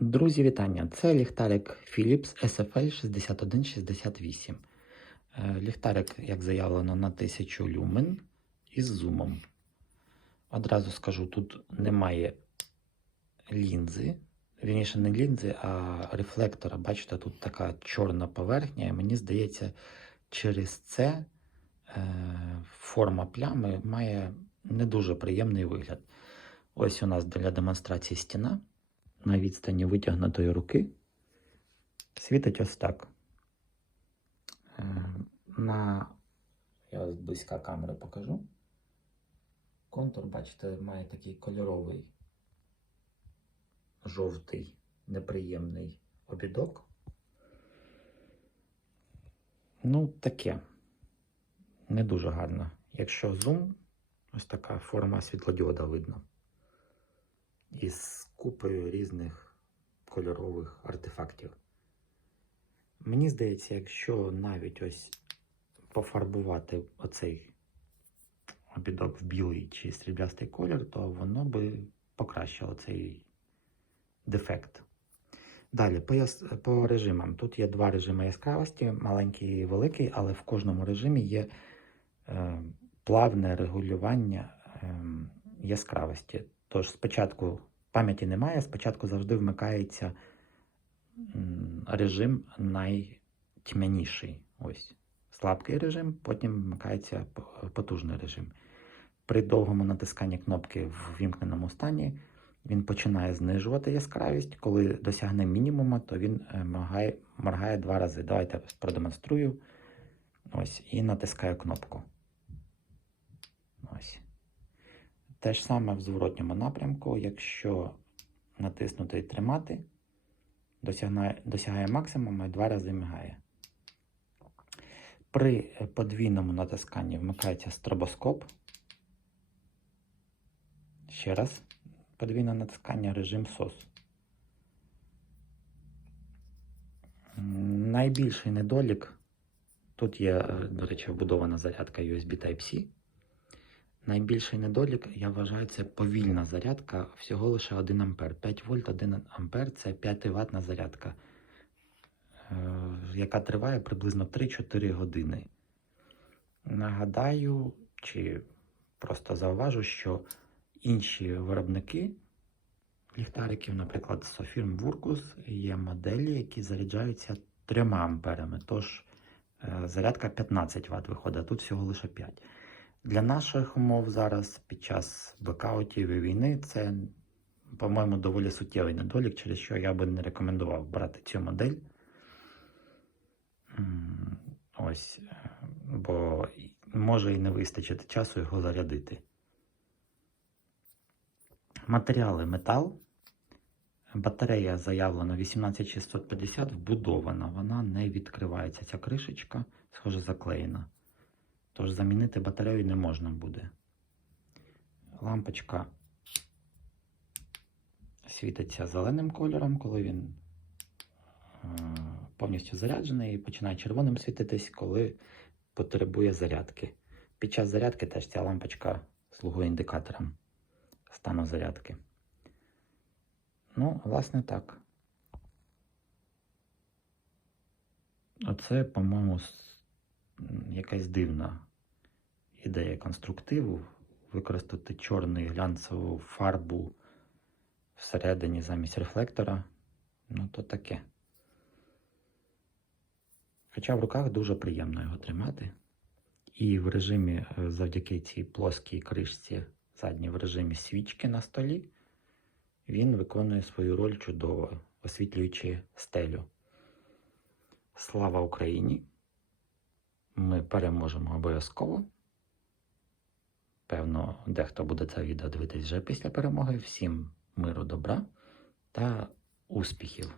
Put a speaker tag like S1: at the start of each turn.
S1: Друзі, вітання! Це ліхтарик Philips SFL 6168. Е, Ліхтарик, як заявлено, на 1000 люмен із зумом. Одразу скажу, тут немає лінзи. Вірніше, не лінзи, а рефлектора. Бачите, тут така чорна поверхня, і мені здається, через це е, форма плями має не дуже приємний вигляд. Ось у нас для демонстрації стіна на відстані витягнутої руки світить ось так. Е, На я ось близька камера покажу. Контур, бачите, має такий кольоровий, жовтий, неприємний обідок. Ну, таке. Не дуже гарно. Якщо зум, ось така форма світлодіода видно із купою різних кольорових артефактів. Мені здається, якщо навіть ось пофарбувати оцей обідок в білий чи сріблястий колір, то воно би покращило цей дефект. Далі, по, по режимам. Тут є два режими яскравості, маленький і великий, але в кожному режимі є е, плавне регулювання е, яскравості. Тож спочатку пам'яті немає, спочатку завжди вмикається режим найтьмяніший. Ось слабкий режим, потім вмикається потужний режим. При довгому натисканні кнопки в вімкненому стані він починає знижувати яскравість. Коли досягне мінімуму, то він е, моргає, моргає два рази. Давайте продемонструю. Ось, і натискаю кнопку. Ось. Те ж саме в зворотньому напрямку, якщо натиснути і тримати, досягає, досягає максимуму і два рази мигає. При подвійному натисканні вмикається стробоскоп. Ще раз подвійне натискання режим SOS. Найбільший недолік. Тут є, е, до речі, вбудована зарядка USB Type-C. Найбільший недолік, я вважаю, це повільна зарядка всього лише 1 ампер. 5 вольт 1 ампер це 5 ватна зарядка, е, яка триває приблизно 3-4 години. Нагадаю, чи просто зауважу, що інші виробники ліхтариків, наприклад, Sofirm Vurkus, є моделі, які заряджаються 3 амперами. Тож е, зарядка 15 Вт виходить, а тут всього лише 5. Для наших умов зараз під час блекаутів і війни це, по-моєму, доволі суттєвий недолік, через що я би не рекомендував брати цю модель. Ось, бо може і не вистачити часу його зарядити. Матеріали метал. Батарея заявлена 18650, вбудована. Вона не відкривається. Ця кришечка, схоже, заклеєна. Тож замінити батарею не можна буде. Лампочка світиться зеленим кольором, коли він е, повністю заряджений, і починає червоним світитись, коли потребує зарядки. Під час зарядки теж ця лампочка слугує індикатором стану зарядки. Ну, власне, так. Оце, по-моєму, якась дивна ідея конструктиву використати чорний глянцеву фарбу всередині замість рефлектора. Ну, то таке. Хоча в руках дуже приємно його тримати. І в режимі, е, завдяки цій плоскій кришці задній в режимі свічки на столі, він виконує свою роль чудово, освітлюючи стелю. Слава Україні! Ми переможемо обов'язково. Певно, дехто буде це відео дивитись вже після перемоги. Всім миру, добра та успіхів!